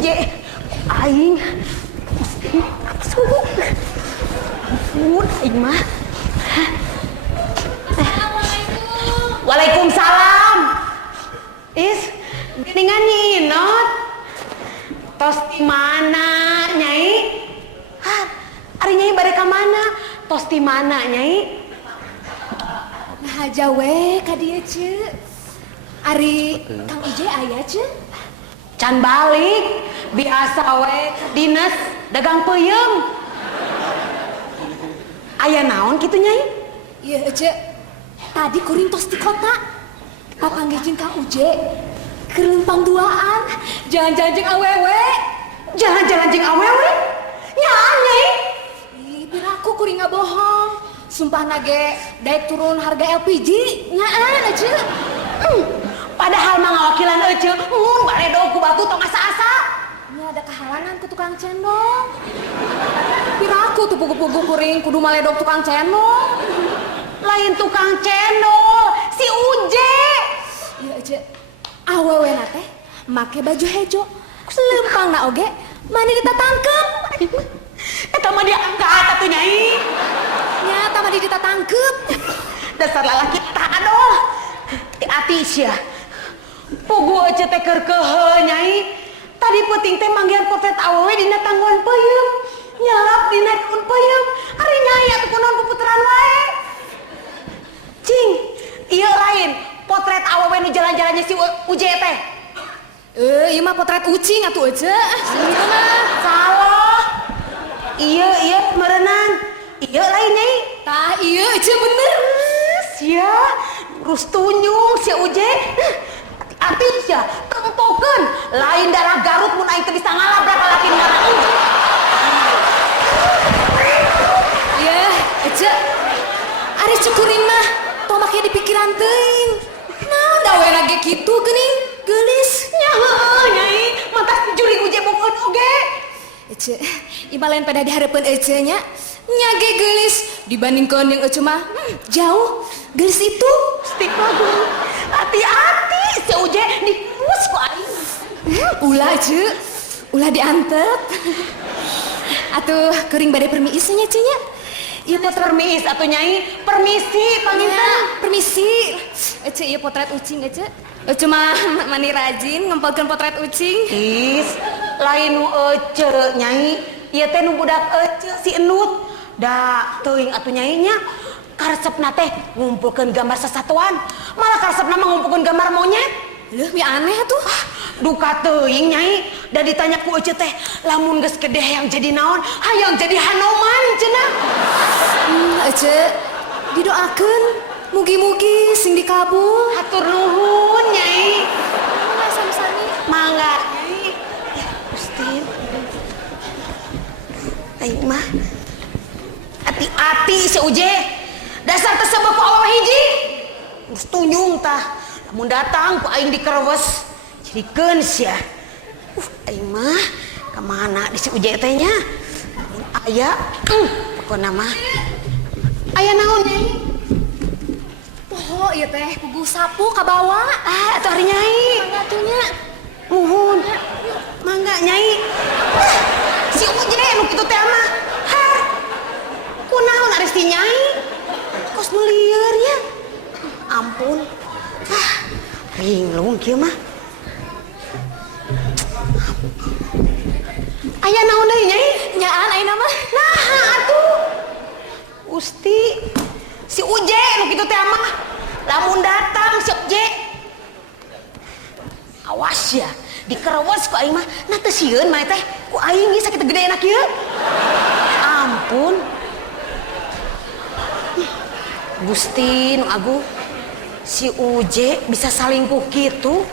Uje aing aing mah. Waalaikumsalam. Is geningan nyinot. Tos di mana Nyai? Ari Nyai bade ka mana? Tos di mana Nyai? Nah aja we ka dieu ceuk. Ari Kang Ije aya ceuk? Can balik, biasa we dinas dagang peuyeum. Aya naon kitu Nyai? Ieu ceuk. Tadi kuring tos di kota. Papanggih jeung Kang Uje. Keur lempang duaan, jalan-jalan jeung awewe. Jalan-jalan jeung awewe? Nyaan Nyai? Ih, biraku kuring ngabohong. Sumpah nage daek turun harga LPG. Nyaan ceuk. Padahal mah ngawakilan ece, baledog ku batu tong asa-asa. Ini ada kehalangan ke tukang cendol. Piraku tuh pugu-pugu kuring kudu maledog tukang cendol. Lain tukang cendol, si Uje. Iya aja. Awewe teh make baju hejo. Lempang na oge, mani ditatangkep. Eta mah dia angkat atuh Nyai. Nyata mah ditatangkep. Dasar lalaki eta aduh. Hati-hati sia. Pugu ece teh keur kehe Nyai. Tadi peuting teh manggihan potret awewe dina tangguhan peuyeum. Nyalap dina daun peuyeum. Ari Nyai atuh kunaon puputeran wae. Cing, ieu lain potret awewe nu jalan-jalannya si Uje teh. Ieu mah potret ucing atuh ece. Ieu mah salah. Ieu meureunang. Ieu lain Nyai. Tah ieu ece bener. Sia, terus tunjung si Uje. Hati sia, tempokeun. Lain darah Garut mun aing teu bisa ngalabrak lalaki ngaran Uje. Ieu ece. Ari cukuring mah tong make di pikiran teuing. Naon da we lagi kitu geuning geulis. Nya heueuh Nyai, mantas juri Uje bogohan oge. Ece, ieu lain pada dihareupeun ece nya. Nya ge geulis dibandingkeun jeung ece mah jauh. Geulis itu Stik bagus. Hati-hati si Uje dikus ku aing. Ulah ceuk. Ulah diantep. Atuh kuring bade permiis nya nya. Ieu potret permis atuh Nyai. Permisi panginten. Permisi. Ece ieu potret ucing ece. Ece mah mani rajin ngempelkeun potret ucing. Is, lain nu ece Nyai. Ieu teh nu budak ece si Enut. Da teuing atuh Nyai nya. Karesepna teh ngumpulkeun gambar sasatuan. Malah karesepna mah ngumpulkeun gambar monyet. Leuh mi aneh atuh. Duka teuing Nyai. Da ditanya ku ece teh, lamun geus gede hayang jadi naon? Hayang jadi Hanoman cenah. Ece didoakeun mugi-mugi sing dikabul. Hatur nuhun Nyai. Mangga sami-sami. Mangga Nyai. Ya, Gusti. Aing mah hati-hati si Uje. Dasar tersebut ku awal hiji. Terus tunjung tah. Namun datang ku aing dikerewes. Jadikeun sia. Aing mah kemana di si Uje teh nya? Namun aya, pokona mah. Aya naon Nyai? Poho ieu teh kugu sapu ka bawah. Atuh ari Nyai. Mangga tuh nya. Nuhun. Mangga Nyai. Si Uje nu kitu teh mah. Kunaon ari si Nyai? Kos nu lieur nya. Ampun. Linglung kieu mah. Aya naon deui Nyai? Nyaan ayeuna mah. Naha atuh. Gusti, si Uje nu kitu teh mah. Lamun datang si Uje. Awas ya, dikerewas ku aing mah. Nah teu sieun mah teh. Ku aing ge sakit gede enak kieu. Ampun. Gusti nu agung, si Uje bisa salingkuh gitu.